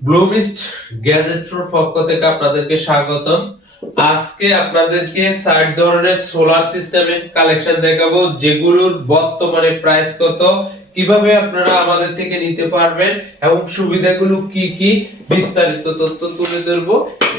ব্লুমিস্ট গ্যাজেট্রোর পক্ষ থেকে আপনাদেরকে স্বাগতম। আজকে আপনাদেরকে 60 ধরনের সোলার সিস্টেমের কালেকশন দেখাবো, যেগুলোর বর্তমানে প্রাইস কত, কিভাবে আপনারা আমাদের থেকে নিতে পারবেন এবং সুবিধাগুলো কি কি বিস্তারিত তথ্য তুলে ধরবো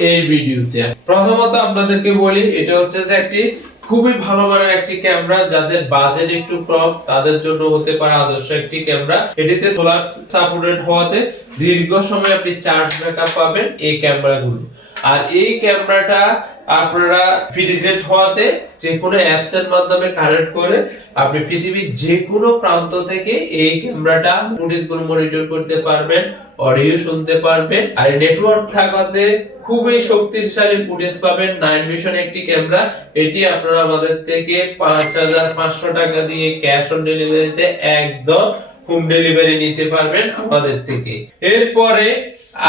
এই ভিডিওতে। প্রথমত আপনাদেরকে বলি, এটা হচ্ছে যে একটি খুবই ভালো মানের একটি ক্যামেরা। যাদের বাজেট একটু কম তাদের জন্য হতে পারে আদর্শ একটি ক্যামেরা। এটিতে সোলার সাপোর্টেড হওয়াতে দীর্ঘ সময় আপনি চার্জ ব্যাকআপ পাবেন এই ক্যামেরাগুলো। আর এই ক্যামেরাটা আপনারা ফ্রিজেট হওয়াতে যে কোনো অ্যাপস এর মাধ্যমে কানেক্ট করে আপনি পৃথিবীর যে কোনো প্রান্ত থেকে এই ক্যামেরাটা ফুটেজগুলো মনিটর করতে পারবেন, অডিও শুনতে পারবেন। আর নেটওয়ার্ক থাকাতে খুবই শক্তিশালী ফুটেজ পাবেন। নাইট ভিশন একটি ক্যামেরা, এটি আপনারা আমাদের থেকে 5500 টাকা দিয়ে ক্যাশ অন ডেলিভারিতে একদম হোম ডেলিভারি নিতে পারবেন আমাদের থেকে। এরপরে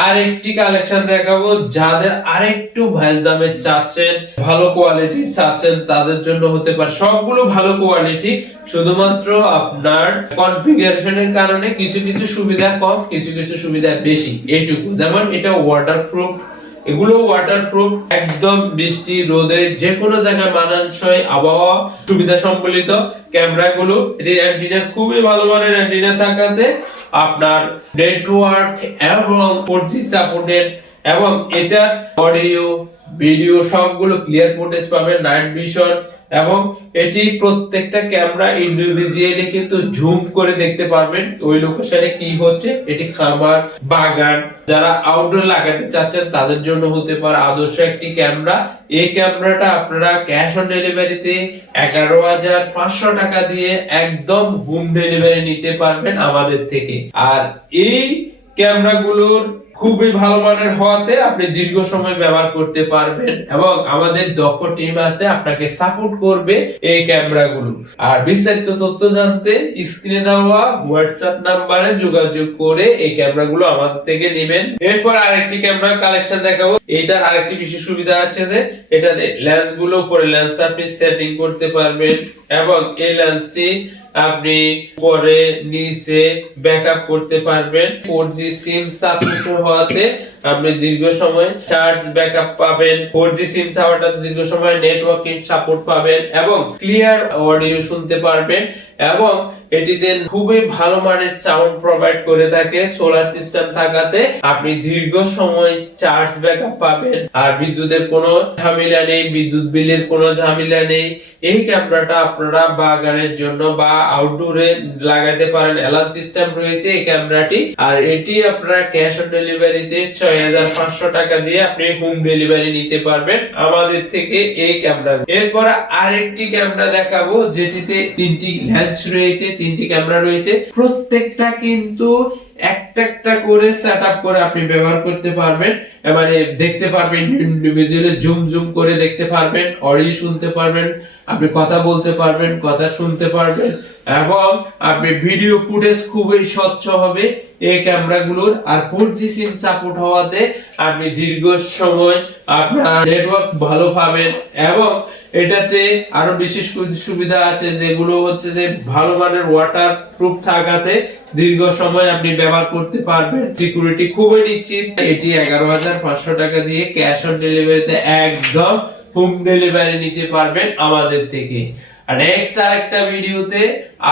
আরেকটি কালেকশন দেখাবো, যাদের আরেকটু ভাইস দামে চাচ্ছেন, ভালো কোয়ালিটি চাচ্ছেন, তাদের জন্য হতে পারে। সবগুলো ভালো কোয়ালিটি, শুধুমাত্র আপনার কনফিগারেশনের কারণে কিছু কিছু সুবিধা কম, কিছু কিছু সুবিধা বেশি, এইটুকু। যেমন এটা ওয়াটারপ্রুফ, এগুলো ওয়াটারপ্রুফ, একদম বৃষ্টি রোদে যে কোনো জায়গায় মানানসই আবহাওয়া সুবিধা সম্বলিত ক্যামেরাগুলো। এটির অ্যান্টিনা খুবই ভালো মানের অ্যান্টিনা থাকাতে আপনার নেটওয়ার্ক এবং 4G সাপোর্টেড, এবং এটা অডিও ভিডিও সবগুলো ক্লিয়ার ফুটেজ পাবেন, নাইট ভিশন। এবং এটি প্রত্যেকটা ক্যামেরা ইন্ডিভিজুয়ালি কিন্তু জুম করে দেখতে পারবেন ওই লোকেশনে কি হচ্ছে। এটি খামার, বাগান, যারা আউটডোর লাগাতে চাচ্ছেন তাদের জন্য হতে পারে আদর্শ একটি ক্যামেরা। এই ক্যামেরাটা আপনারা ক্যাশ অন ডেলিভারিতে 11,500 টাকা দিয়ে একদম হোম ডেলিভারি নিতে পারবেন আমাদের থেকে। আর এই ক্যামেরাগুলোর খুবই ভালো মানের হওয়াতে আপনি দীর্ঘ সময় ব্যবহার করতে পারবেন, এবং আমাদের দক্ষ টিম আছে আপনাকে সাপোর্ট করবে এই ক্যামেরাগুলো। আর বিস্তারিত তথ্য জানতে স্ক্রিনে দেওয়া হোয়াটসঅ্যাপ নম্বরে যোগাযোগ করে এই ক্যামেরাগুলো আমাদের থেকে নেবেন। এরপর আরেকটি ক্যামেরা কালেকশন দেখাবো। এটার আরেকটি বিশেষ সুবিধা আছে যে এটাতে লেন্স গুলো উপরে লেন্সটা আপনি সেটিং করতে পারবেন, এবং এই লেন্সটি আপনি পরে নিচে ব্যাকআপ করতে পারবেন। 4G সিম সাপোর্ট হওয়াতে আপনি দীর্ঘ সময় চার্জ ব্যাকআপ পাবেন। 4G সিম ছাড়াটা দীর্ঘ সময় নেটওয়ার্কিং সাপোর্ট পাবেন এবং ক্লিয়ার অডিও শুনতে পারবেন। এবং এটিতে খুবই ভালো মানের সাউন্ড প্রোভাইড করে থাকে। সোলার সিস্টেম থাকাতে আপনি দীর্ঘ সময় চার্জ ব্যাকআপ পাবেন। আর বিদ্যুতের কোনো ঝামেলা নেই, বিদ্যুৎ বিলের কোনো ঝামেলা নেই। এই ক্যামেরাটা আপনারা বাগানের জন্য বা আউটডোরে লাগাতে পারেন। অ্যালার্ম সিস্টেম রয়েছে এই ক্যামেরাটি। আর এটি আপনারা ক্যাশ অন ডেলিভারিতে 6,500 টাকা দিয়ে আপনি হোম ডেলিভারি নিতে পারবেন আমাদের থেকে এই ক্যামেরা। এরপর আরেকটি ক্যামেরা দেখাবো, যেটিতে তিনটি লেন্স রয়েছে, তিনটি ক্যামেরা রয়েছে। প্রত্যেকটা কিন্তু একটা একটা করে সেটআপ করে আপনি ব্যবহার করতে পারবেন। মানে দেখতে পারবেন, ইন্ডিভিজুয়ালি জুম জুম করে দেখতে পারবেন, অডিও শুনতে পারবেন, আপনি কথা বলতে পারবেন, কথা শুনতে পারবেন, এবং আপনি ভিডিও ফুটেজ খুবই স্বচ্ছ হবে এই ক্যামেরাগুলোর। আর 4G সিম সাপোর্ট হওয়াতে আপনি দীর্ঘ সময় আপনার নেটওয়ার্ক ভালো পাবেন। এবং এটাতে আরো বিশেষ সুবিধা আছে, যেগুলো হচ্ছে যে ভালো মানের ওয়াটার প্রুফ থাকাতে দীর্ঘ সময় আপনি ব্যবহার করতে পারবেন। সিকিউরিটি খুবই নিশ্চিত। এটি 11,500 টাকা দিয়ে ক্যাশ অন ডেলিভারিতে একদম হোম ডেলিভারি নিতে পারবেন আমাদের থেকে। আর নেক্সট আরেকটা ভিডিওতে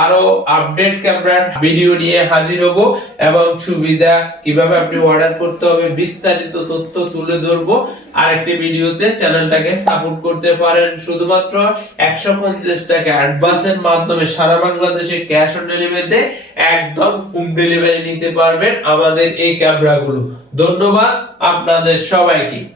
আরো আপডেট ক্যামেরার ভিডিও নিয়ে হাজির হব, এবং সুবিধা কিভাবে আপনি অর্ডার করতে হবে বিস্তারিত তথ্য তুলে ধরবো আরেকটি ভিডিওতে। চ্যানেলটাকে সাপোর্ট করতে পারেন। শুধুমাত্র 150 টাকা অ্যাডভান্সের মাধ্যমে সারা বাংলাদেশে ক্যাশ অন ডেলিভারিতে একদম হোম ডেলিভারি নিতে পারবেন আমাদের এই ক্যামেরাগুলো। ধন্যবাদ আপনাদের সবাইকে।